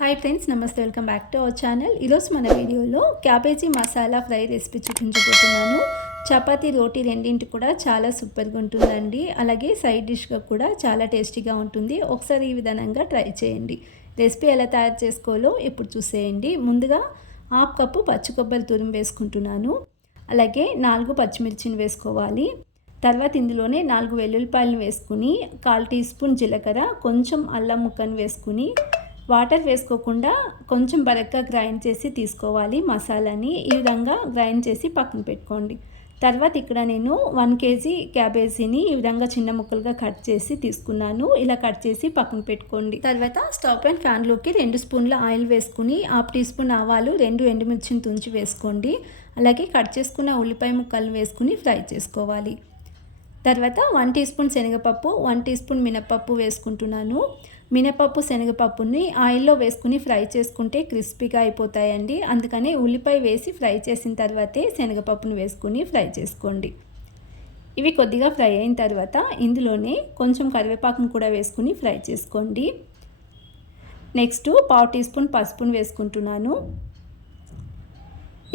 Hi friends నమస్తే welcome back to our channel ఈరోజు మన వీడియోలో క్యాబేజీ మసాలా ఫ్రై రెసిపీ చూపించబోతున్నాను. చపాతి రోటీ రెండింటి కూడా చాలా సూపర్గా ఉంటుందండి. అలాగే సైడ్ డిష్గా కూడా చాలా టేస్టీగా ఉంటుంది. ఒకసారి ఈ విధానంగా ట్రై చేయండి. రెసిపీ ఎలా తయారు చేసుకోవాలో ఇప్పుడు చూసేయండి. ముందుగా హాఫ్ కప్పు పచ్చి కొబ్బరి తురుము వేసుకుంటున్నాను. అలాగే నాలుగు పచ్చిమిర్చిని వేసుకోవాలి. తర్వాత ఇందులోనే నాలుగు వెల్లుల్లిపాయలను వేసుకుని కాల్ టీ స్పూన్ జీలకర్ర కొంచెం అల్లం ముక్కను వేసుకుని వాటర్ వేసుకోకుండా కొంచెం బరగ్గా గ్రైండ్ చేసి తీసుకోవాలి మసాలాని. ఈ విధంగా గ్రైండ్ చేసి పక్కన పెట్టుకోండి. తర్వాత ఇక్కడ నేను వన్ కేజీ క్యాబేజీని ఈ విధంగా చిన్న ముక్కలుగా కట్ చేసి తీసుకున్నాను. ఇలా కట్ చేసి పక్కన పెట్టుకోండి. తర్వాత స్టవ్ అండ్ ఫ్యాన్లోకి రెండు స్పూన్ల ఆయిల్ వేసుకుని హాఫ్ టీ స్పూన్ ఆవాలు రెండు ఎండుమిర్చిని తుంచి వేసుకోండి. అలాగే కట్ చేసుకున్న ఉల్లిపాయ ముక్కలను వేసుకుని ఫ్రై చేసుకోవాలి. తర్వాత వన్ టీ స్పూన్ శనగపప్పు వన్ టీ స్పూన్ మినపప్పు వేసుకుంటున్నాను. మినపప్పు శనగపప్పుని ఆయిల్లో వేసుకుని ఫ్రై చేసుకుంటే క్రిస్పీగా అయిపోతాయండి. అందుకనే ఉల్లిపాయ వేసి ఫ్రై చేసిన తర్వాతే శనగపప్పును వేసుకుని ఫ్రై చేసుకోండి. ఇవి కొద్దిగా ఫ్రై అయిన తర్వాత ఇందులోనే కొంచెం కరివేపాకును కూడా వేసుకుని ఫ్రై చేసుకోండి. నెక్స్ట్ పావు టీ స్పూన్ పసుపును వేసుకుంటున్నాను.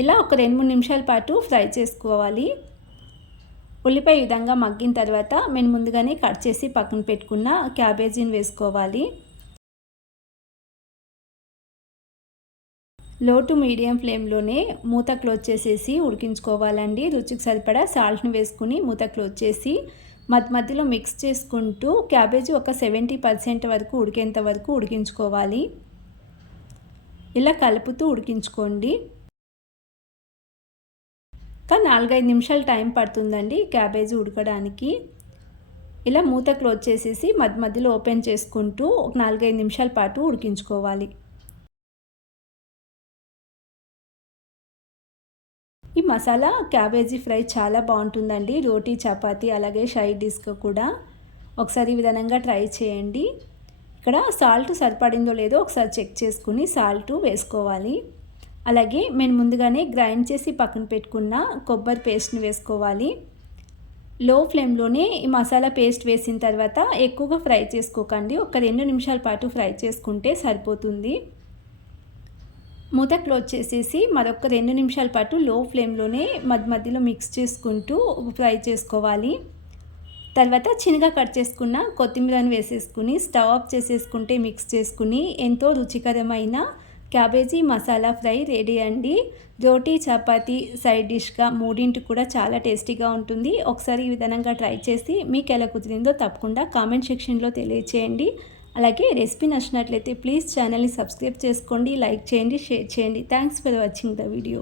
ఇలా ఒక రెండు మూడు నిమిషాల పాటు ఫ్రై చేసుకోవాలి. ఉల్లిపాయ విధంగా మగ్గిన తర్వాత మేము ముందుగానే కట్ చేసి పక్కన పెట్టుకున్న క్యాబేజీని వేసుకోవాలి. లో టు మీడియం ఫ్లేమ్లోనే మూత క్లోజ్ చేసేసి ఉడికించుకోవాలండి. రుచికి సరిపడా సాల్ట్ని వేసుకుని మూత క్లోజ్ చేసి మధ్య మధ్యలో మిక్స్ చేసుకుంటూ క్యాబేజీ ఒక సెవెంటీ పర్సెంట్ వరకు ఉడికేంత వరకు ఉడికించుకోవాలి. ఇలా కలుపుతూ ఉడికించుకోండి. కానీ నాలుగైదు నిమిషాలు టైం పడుతుందండి క్యాబేజీ ఉడకడానికి. ఇలా మూత క్లోజ్ చేసేసి మధ్య మధ్యలో ఓపెన్ చేసుకుంటూ ఒక నాలుగైదు నిమిషాల పాటు ఉడికించుకోవాలి. ఈ మసాలా క్యాబేజీ ఫ్రై చాలా బాగుంటుందండి. రోటీ చపాతీ అలాగే షై డిస్క్ కూడా. ఒకసారి ఈ విధంగా ట్రై చేయండి. ఇక్కడ సాల్ట్ సరిపడిందో లేదో ఒకసారి చెక్ చేసుకుని సాల్ట్ వేసుకోవాలి. అలాగే మేము ముందుగానే గ్రైండ్ చేసి పక్కన పెట్టుకున్న కొబ్బరి పేస్ట్ని వేసుకోవాలి. లో ఫ్లేమ్లోనే ఈ మసాలా పేస్ట్ వేసిన తర్వాత ఎక్కువగా ఫ్రై చేసుకోకండి. ఒక రెండు నిమిషాల పాటు ఫ్రై చేసుకుంటే సరిపోతుంది. మూత క్లోజ్ చేసేసి మరొక రెండు నిమిషాల పాటు లో ఫ్లేమ్లోనే మధ్య మధ్యలో మిక్స్ చేసుకుంటూ ఫ్రై చేసుకోవాలి. తర్వాత చిన్నగా కట్ చేసుకున్న కొత్తిమీరని వేసేసుకుని స్టవ్ ఆఫ్ చేసేసుకుంటే మిక్స్ చేసుకుని ఎంతో రుచికరమైన క్యాబేజీ మసాలా ఫ్రై రెడీ అండి. రోటీ చపాతీ సైడ్ డిష్గా మూడింటి కూడా చాలా టేస్టీగా ఉంటుంది. ఒకసారి ఈ విధంగా ట్రై చేసి మీకు ఎలా కుదిరిందో తప్పకుండా కామెంట్ సెక్షన్లో తెలియచేయండి. అలాగే రెసిపీ నచ్చినట్లయితే ప్లీజ్ ఛానల్ని సబ్స్క్రైబ్ చేసుకోండి లైక్ చేయండి షేర్ చేయండి. Thanks for watching the video.